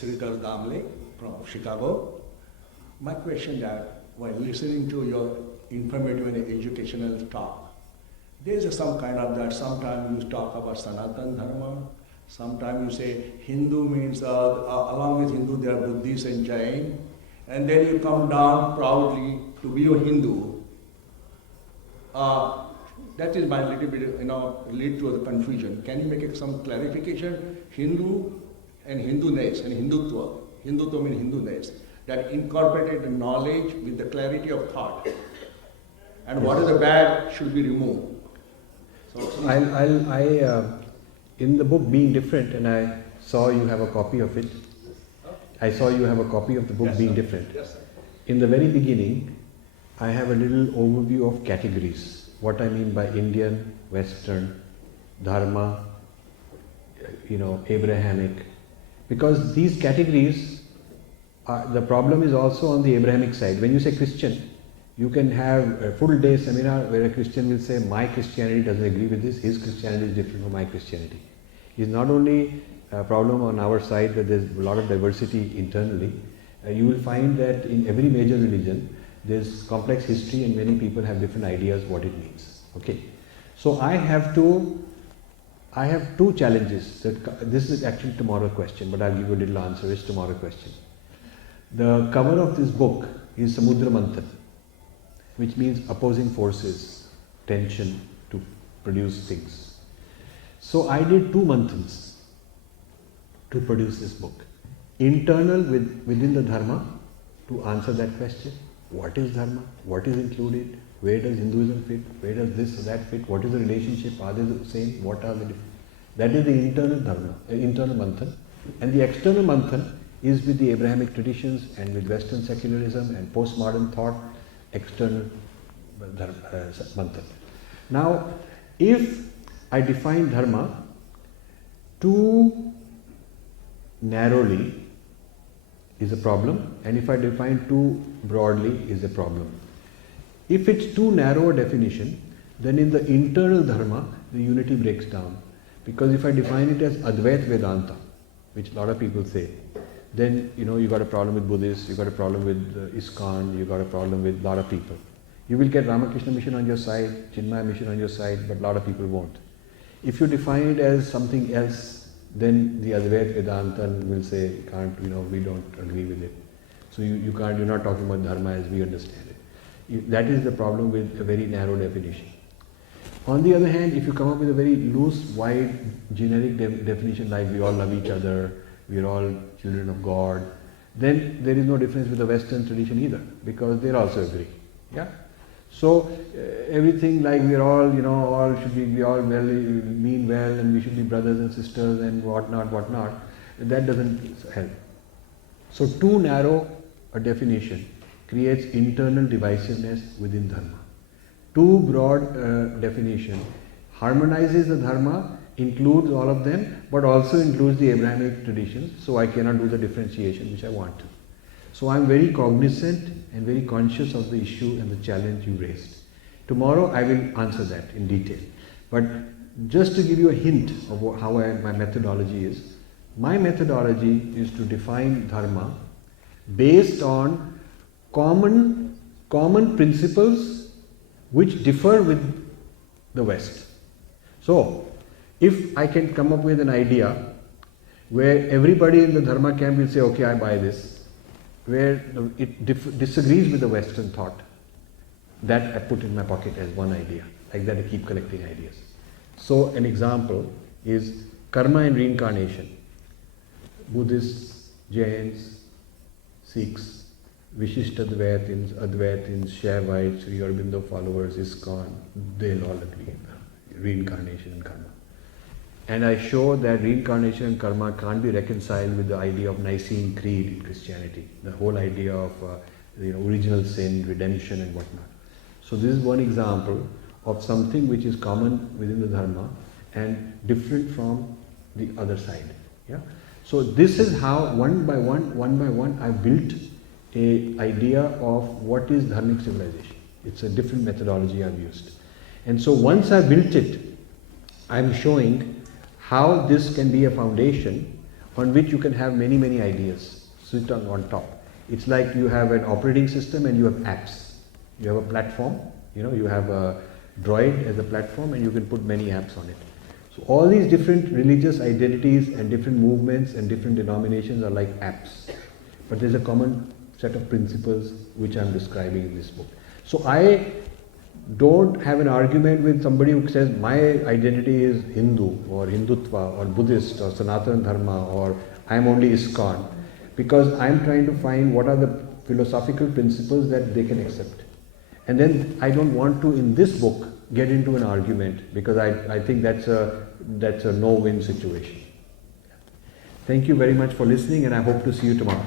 Sridhar Damle from Chicago. My question that while listening to your informative and educational talk, there's some kind of that sometimes you talk about Sanatan Dharma, sometimes you say Hindu means along with Hindu there are Buddhists and Jain, and then you come down proudly to be a Hindu. That is my little bit, lead to the confusion. Can you make some clarification? Hindu and Hinduness and Hindutva. Hindutva means Hinduness. That incorporated knowledge with the clarity of thought. And what is the bad should be removed. So, in the book Being Different, and I saw you have a copy of it. I saw you have a copy of the book Being Different. Yes, sir. In the very beginning, I have a little overview of categories. What I mean by Indian, Western, Dharma, Abrahamic. Because these categories, the problem is also on the Abrahamic side. When you say Christian, you can have a full day seminar where a Christian will say, my Christianity doesn't agree with this, his Christianity is different from my Christianity. It's not only a problem on our side that there's a lot of diversity internally. You will find that in every major religion, there's complex history and many people have different ideas what it means. Okay, so I have two challenges. This is actually tomorrow's question, but I'll give you a little answer. It's tomorrow's question. The cover of this book is Samudra Manthan, which means opposing forces, tension to produce things. So I did two manthans to produce this book. Internal within the Dharma to answer that question. What is Dharma? What is included? Where does Hinduism fit? Where does this or that fit? What is the relationship? Are they the same? What are the different? That is the internal Dharma, internal Manthan. And the external Manthan is with the Abrahamic traditions and with Western secularism and postmodern thought, external Manthan. Now, if I define Dharma too narrowly, is a problem, and if I define too broadly is a problem. If it's too narrow a definition, then in the internal Dharma, the unity breaks down. Because if I define it as Advaita Vedanta, which a lot of people say, then you got a problem with Buddhists, you got a problem with ISKCON, you got a problem with a lot of people. You will get Ramakrishna Mission on your side, Chinmaya Mission on your side, but a lot of people won't. If you define it as something else, then the Advaita Vedanta will say, we don't agree with it. So you're not talking about Dharma as we understand it. That is the problem with a very narrow definition. On the other hand, if you come up with a very loose, wide, generic definition like we all love each other, we are all children of God, then there is no difference with the Western tradition either, because they also agree. Yeah. So everything like we are all, we all mean well, and we should be brothers and sisters and whatnot, that doesn't help. So too narrow a definition creates internal divisiveness within Dharma. Too broad definition harmonizes the Dharma, includes all of them, but also includes the Abrahamic traditions, so I cannot do the differentiation which I want to. So I am very cognizant and very conscious of the issue and the challenge you raised. Tomorrow I will answer that in detail. But just to give you a hint of how my methodology is, my methodology is to define Dharma based on common principles which differ with the West. So, if I can come up with an idea where everybody in the Dharma camp will say, okay, I buy this, where it disagrees with the Western thought, that I put in my pocket as one idea. Like that I keep collecting ideas. So an example is karma and reincarnation. Buddhists, Jains, Sikhs, Vishishtadvaitins, Advaitins, Shaivites, Sri Aurobindo followers, ISKCON, they'll all agree on reincarnation and karma. And I show that reincarnation and karma can't be reconciled with the idea of Nicene Creed in Christianity, the whole idea of original sin, redemption and whatnot. So this is one example of something which is common within the Dharma and different from the other side. Yeah. So this is how one by one I built a idea of what is Dharmic civilization. It's a different methodology I've used. And so once I built it, I'm showing how this can be a foundation on which you can have many, many ideas sit on top. It's like you have an operating system and you have apps. You have a platform, you have a Droid as a platform and you can put many apps on it. So all these different religious identities and different movements and different denominations are like apps. But there's a common set of principles which I'm describing in this book. So I don't have an argument with somebody who says my identity is Hindu or Hindutva or Buddhist or Sanatana Dharma or I'm only ISKCON, because I'm trying to find what are the philosophical principles that they can accept. And then I don't want to, in this book, get into an argument, because I think that's a no-win situation. Thank you very much for listening, and I hope to see you tomorrow.